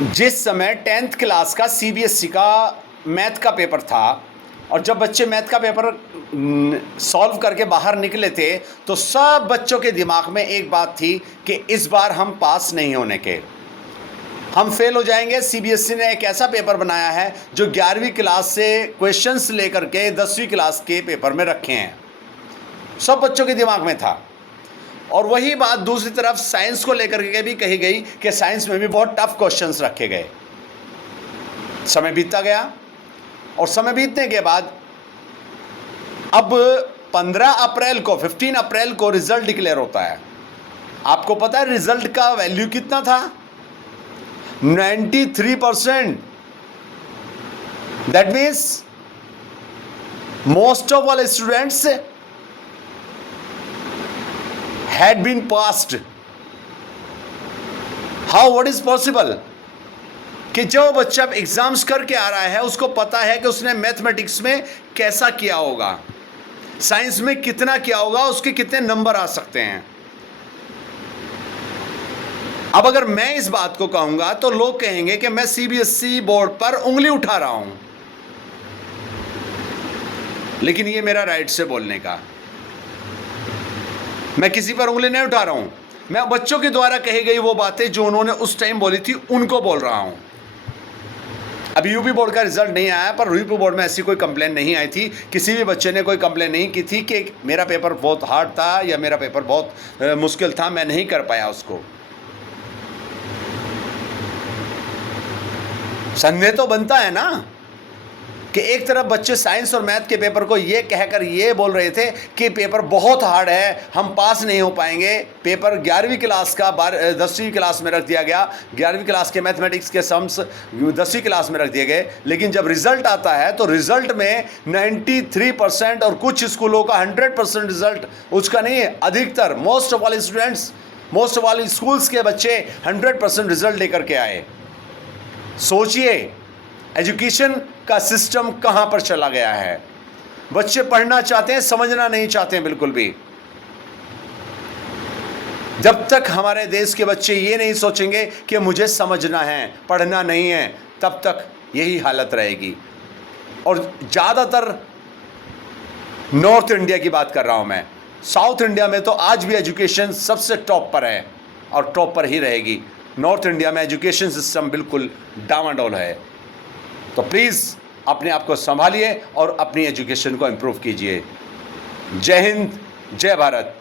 जिस समय 10th class का सीबीएसई का मैथ का पेपर था और जब बच्चे मैथ का पेपर सॉल्व करके बाहर निकले थे तो सब बच्चों के दिमाग में एक बात थी कि इस बार हम पास नहीं होने के, हम फेल हो जाएंगे। सीबीएसई ने एक ऐसा पेपर बनाया है जो 11वीं क्लास से क्वेश्चंस लेकर के 10वीं क्लास के पेपर में रखे हैं, सब बच्चों के दिमाग में था। और वही बात दूसरी तरफ साइंस को लेकर के भी कही गई कि साइंस में भी बहुत टफ क्वेश्चंस रखे गए। समय बीतता गया और समय बीतने के बाद अब 15 अप्रैल को रिजल्ट डिक्लेयर होता है। आपको पता है रिजल्ट का वैल्यू कितना था? 93%। That means most of all students had been passed. How? What is possible? कि जो बच्चा एग्जाम्स करके आ रहा है उसको पता है कि उसने मैथमेटिक्स में कैसा किया होगा, साइंस में कितना किया होगा, उसके कितने नंबर आ सकते हैं। अब अगर मैं इस बात को कहूंगा तो लोग कहेंगे कि मैं सीबीएसई बोर्ड पर उंगली उठा रहा हूं, लेकिन ये मेरा राइट से बोलने का, मैं किसी पर उंगली नहीं उठा रहा हूं। मैं बच्चों के द्वारा कही गई वो बातें जो उन्होंने उस टाइम बोली थी उनको बोल रहा हूं। अभी यूपी बोर्ड का रिजल्ट नहीं आया, पर यूपी बोर्ड में ऐसी कोई कंप्लेन नहीं आई थी, किसी भी बच्चे ने कोई कंप्लेन नहीं की थी कि मेरा पेपर बहुत हार्ड था या मेरा पेपर बहुत मुश्किल था, मैं नहीं कर पाया उसको। संदेह तो बनता है ना कि एक तरफ बच्चे साइंस और मैथ के पेपर को ये कहकर ये बोल रहे थे कि पेपर बहुत हार्ड है, हम पास नहीं हो पाएंगे। पेपर 11वीं क्लास का 10वीं क्लास में रख दिया गया, 11वीं क्लास के मैथमेटिक्स के सम्स 10वीं क्लास में रख दिए गए। लेकिन जब रिजल्ट आता है तो रिजल्ट में 93% और कुछ स्कूलों का 100% रिजल्ट उसका नहीं है, अधिकतर most of all students, most of all schools के बच्चे 100% रिजल्ट लेकर के आए। सोचिए एजुकेशन का सिस्टम कहां पर चला गया है। बच्चे पढ़ना चाहते हैं, समझना नहीं चाहते हैं बिल्कुल भी। जब तक हमारे देश के बच्चे ये नहीं सोचेंगे कि मुझे समझना है, पढ़ना नहीं है, तब तक यही हालत रहेगी। और ज़्यादातर नॉर्थ इंडिया की बात कर रहा हूं मैं, साउथ इंडिया में तो आज भी एजुकेशन सबसे टॉप पर है और टॉप पर ही रहेगी। नॉर्थ इंडिया में एजुकेशन सिस्टम बिल्कुल डामाडोल है। तो प्लीज़ अपने आप को संभालिए और अपनी एजुकेशन को इम्प्रूव कीजिए। जय हिंद, जय भारत।